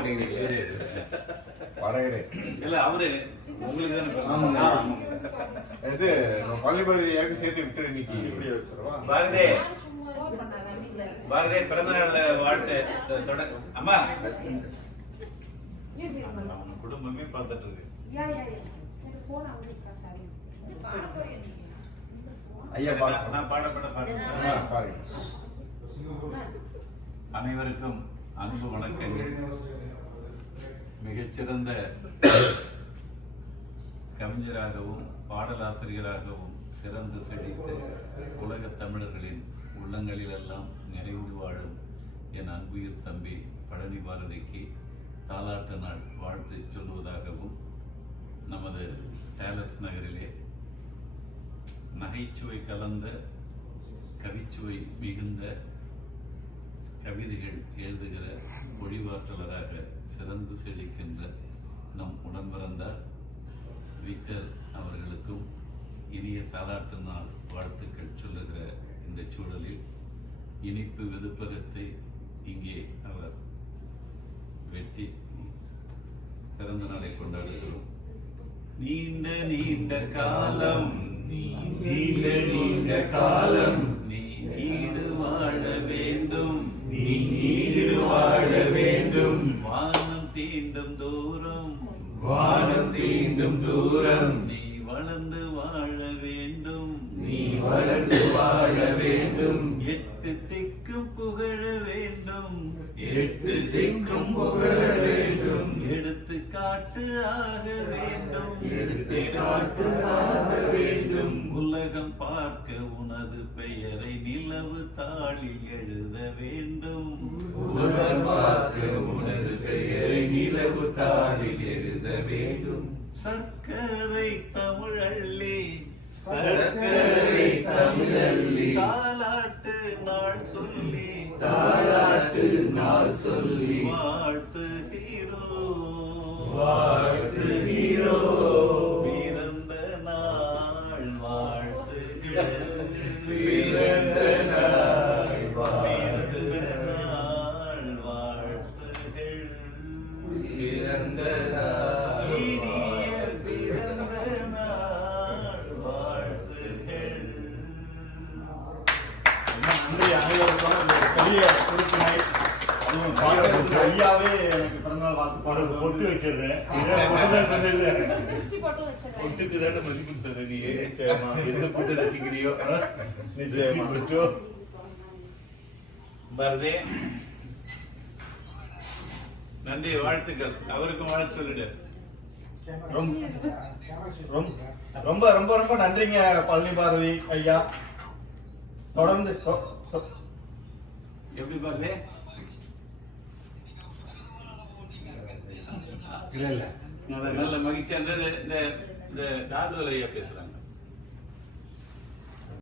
மாட்டேங்கிறீங்களே? இல்ல அவரு உங்களுக்கு தானே. இது நம்ம பள்ளிப்பதியாருக்கு சேர்த்து விட்டு இன்னைக்கு. இப்படியே வச்சிடவா பாரதி. பாரதி பிறந்த நாள் வாழ்த்து. தொ- தொட அம்மா. நம்ம குடும்பமே பார்த்துட்டு இருக்கு. ஐயா நான் பாருங்க. நான் பாட பாட. ஆ, பாடுறேன் பாருங்க அனைவருக்கும் அன்பு வணக்கங்கள். மிகச்சிறந்த கவிஞராகவும் பாடலாசிரியராகவும் சிறந்து செழித்த உலகத் தமிழர்களின் உள்ளங்களிலெல்லாம் நிறைந்து வாழும் என் அன்புயிர் தம்பி பழனி பாரதிக்கு தாலாட்டு நாள் வாழ்த்து சொல்வதாகவும் நமது டேலஸ் நகரிலே நகைச்சுவை கலந்த கவிச்சுவை மிகுந்த கவிதைகள் எழுதுகிற மொழிவாற்றலராக சிறந்து செழிக்கின்ற நம் உடன்பிறந்தார் விக்டர் அவர்களுக்கும் இனிய தாலாட்டு நாள் வாழ்த்துக்கள் சொல்லுகிற இந்த சூழலில் இனிப்பு விதுப்பகத்தை இங்கே அவர் வெட்டி பிறந்த நாளை கொண்டாடுகிறோம். நீண்ட நீண்ட காலம் நீண்ட நீண்ட காலம். வாழ வேண்டும். வானம் தீண்டும் தூரம். வானம் தீண்டும் தூரம். நீ வளர்ந்து வாழ வேண்டும். நீ வளர்ந்து வாழ வேண்டும். எட்டு திக்கும் புகழ வேண்டும். எட்டு திக்கும் புகழ வேண்டும். எடுத்து காட்டு ஆக வேண்டும். எடுத்து காட்டு ஆக வேண்டும். உலகம் பார்க்க உனது பெயரை. நிலவு தாளில் எழுத வேண்டும். உலகம் பார்க்க உனது பெயரை நிலவு தாளில் எழுத வேண்டும். சர்க்கரை தமிழள்ளி சர்க்கரை தமிழள்ளி தாலாட்டு நாள் சொல்லி. தாலாட்டு நாள் சொல்லி. வாழ்த்து ஹீரோ நன்றி பெரிய உறுப்பினை ஐயாவே எனக்கு பிறந்தநாள் வாழ்த்து பொட்டு வச்சிடுறேன் பொட்டுக்கு தானே மதிப்பு சொல்ற நீ எந்த பொட்டு ரசிக்கிறியோ நிச்சயமா. நன்றி வாழ்த்துக்கள் அவருக்கும் வாழ்த்து சொல்லிடு ரொம்ப ரொம்ப ரொம்ப நன்றிங்க பழனி பாரதி ஐயா தொடர்ந்து எப்படி பாரதி இல்ல இல்ல. நல்ல மகிழ்ச்சியா இருந்தது. இந்த இந்த தாதுவலையா பேசுறாங்க.